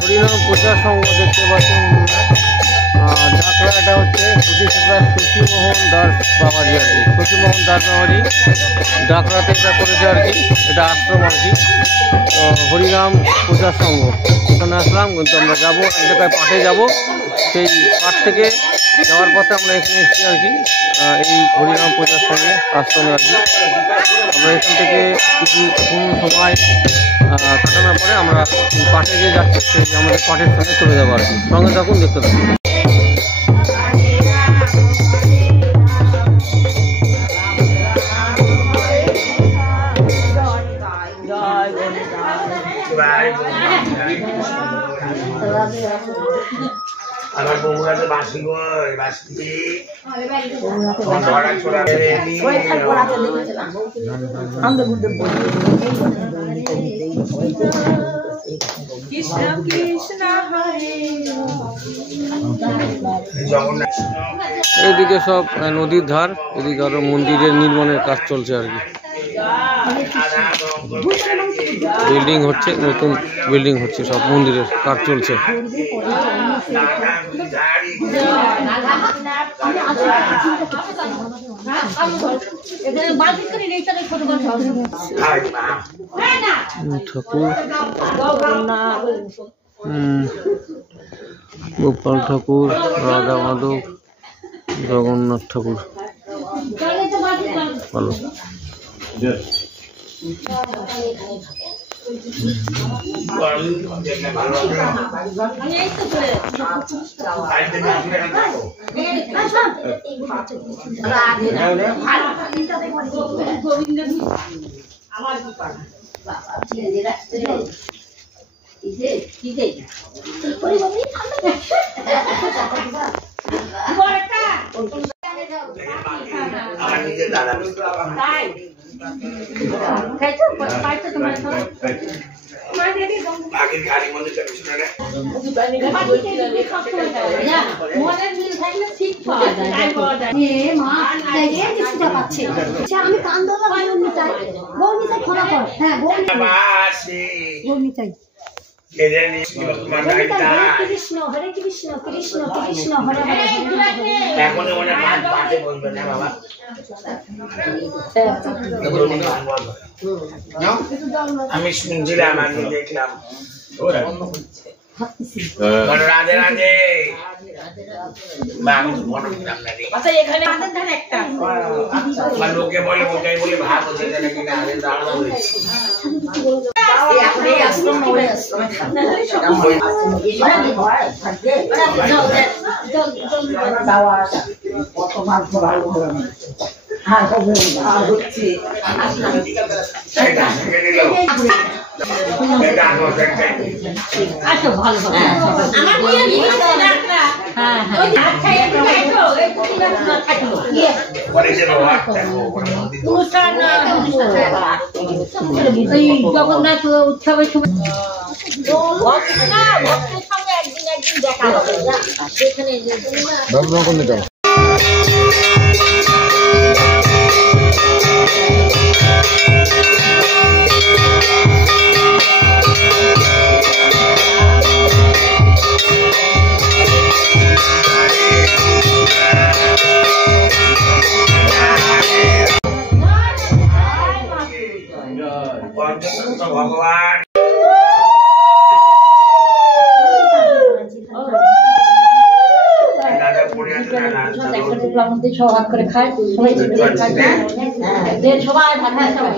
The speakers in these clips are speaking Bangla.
হরিনাম প্রচার সংঘ দেখতে পাচ্ছেন। ডাকড়াটা হচ্ছে শশীমোহন দাস বাবাজি আর কি, শশীমোহন দাস বাবাজি ডাকড়াতে এটা করেছে আর কি, এটা আশ্রম আর কি। হরিনাম প্রচার সংঘ এখানে আসলাম, কিন্তু আমরা যাবো এক জায়গায় পাঠে যাবো, সেই পাঠ থেকে যাওয়ার পথে আমরা এখানে এসেছি আর কি, এই হরিনাম প্রচার সংঘে আশ্রমে আর কি। আমরা এখান থেকে কিছু সময় কাটানোর পরে আমরা পাঠে যে যাচ্ছি সেই আমাদের পাঠের সঙ্গে চলে যাবো আর কি। সঙ্গে থাকুন, দেখতে থাকুন। আমার বউরাতে বাসি গো, বাসি ধরা ছোড়া এইদিকে সব নদীর ধার, এদিকে আরো মন্দিরের নির্মাণের কাজ চলছে আর কি। বিল্ডিং হচ্ছে, নতুন বিল্ডিং হচ্ছে, সব মন্দিরের কাজ চলছে। ঠাকুর গোপাল ঠাকুর, রাধা মাধব, জগন্নাথ ঠাকুর, ভালো। কৃষ্ণ হরে কৃষ্ণ কৃষ্ণ কৃষ্ণ হরে হরে। আমি শুনছিলাম, আমি দেখলাম। রাধে রাধে। আমি তো বড় নাম না রে। আচ্ছা, এখানে আমাদের ধারে একটা লোকে বলে ওটাই বলে ভাগ হচ্ছে নাকি না, আরে দাঁড়ানো হয়েছে। ভালো হ্যাঁ হ্যাঁ আচ্ছা পরে যে বাবা দেখো ওখানে মন্দির অনুষ্ঠান ওই জগন্নাথ উৎসবের সময় ভক্তের সঙ্গে একদিন দেখা হবে সেখানে ভগবান সবাই করে খায় সবাই ভাত খায় সবাই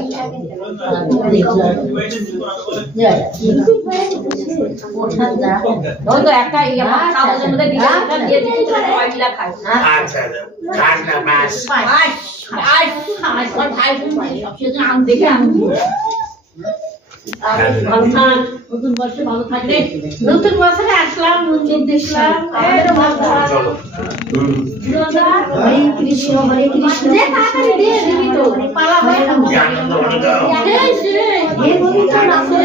তো একটা কাগজের মধ্যে দিয়ে সবাই মিলা খায় আচ্ছা খান না মাছ আম দেখে আম ভালো থাক নতুন বর্ষে ভালো থাকলে নতুন বছরে আসলাম মন্দির দেখলাম হরে কৃষ্ণ তাড়াতাড়ি দিয়ে দিবি তো পালা হয়ে আনন্দ হলো তো হে বন্ধু আছে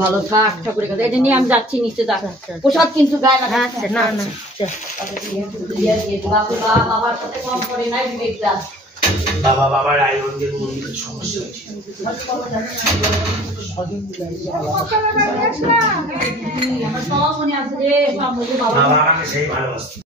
ভালো থাক ঠাকুরের কাছে এটা নিয়ে আমি যাচ্ছি নিচে প্রসাদ কিন্তু গায়ে না না না বাবার সাথে কম করে নাই বিবেক দাস বাবার আয়োজনের মধ্যে সমস্যা হয়েছে আমার সব মনে আছে রে বাবা আমাকে সেই ভালোবাসে